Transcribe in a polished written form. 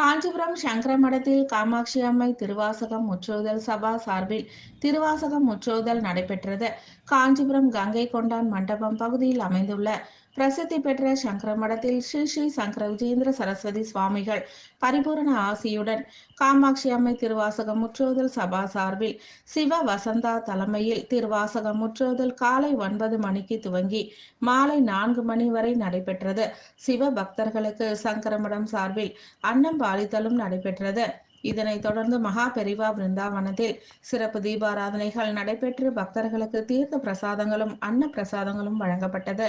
காஞ்சிபுரம் சங்கர மடத்தில் காமாட்சி அம்மை திருவாசகம் முற்றோதல் சபா சார்பில் திருவாசகம் முற்றோதல் நடைபெற்றது. காஞ்சிபுரம் கங்கை கொண்டான் மண்டபம் பகுதியில் அமைந்துள்ள பிரசித்தி பெற்ற சங்கர மடத்தில் ஸ்ரீ ஸ்ரீ சங்கர விஜயேந்திர சரஸ்வதி சுவாமிகள் பரிபூரண ஆசியுடன் காமாட்சி அம்மை திருவாசகம் முற்றோதல் சபா சார்பில் சிவ வசந்தா தலைமையில் திருவாசகம் முற்றோதல் காலை 9 மணிக்கு துவங்கி மாலை 4 மணி வரை நடைபெற்றது. சிவ பக்தர்களுக்கு சங்கரமடம் சார்பில் அன்னம் பாலித்தலும் நடைபெற்றது. இதனைத் தொடர்ந்து மகா பெரிவா பிருந்தாவனத்தில் சிறப்பு தீபாராதனைகள் நடைபெற்று பக்தர்களுக்கு தீர்த்த பிரசாதங்களும் அன்ன பிரசாதங்களும் வழங்கப்பட்டது.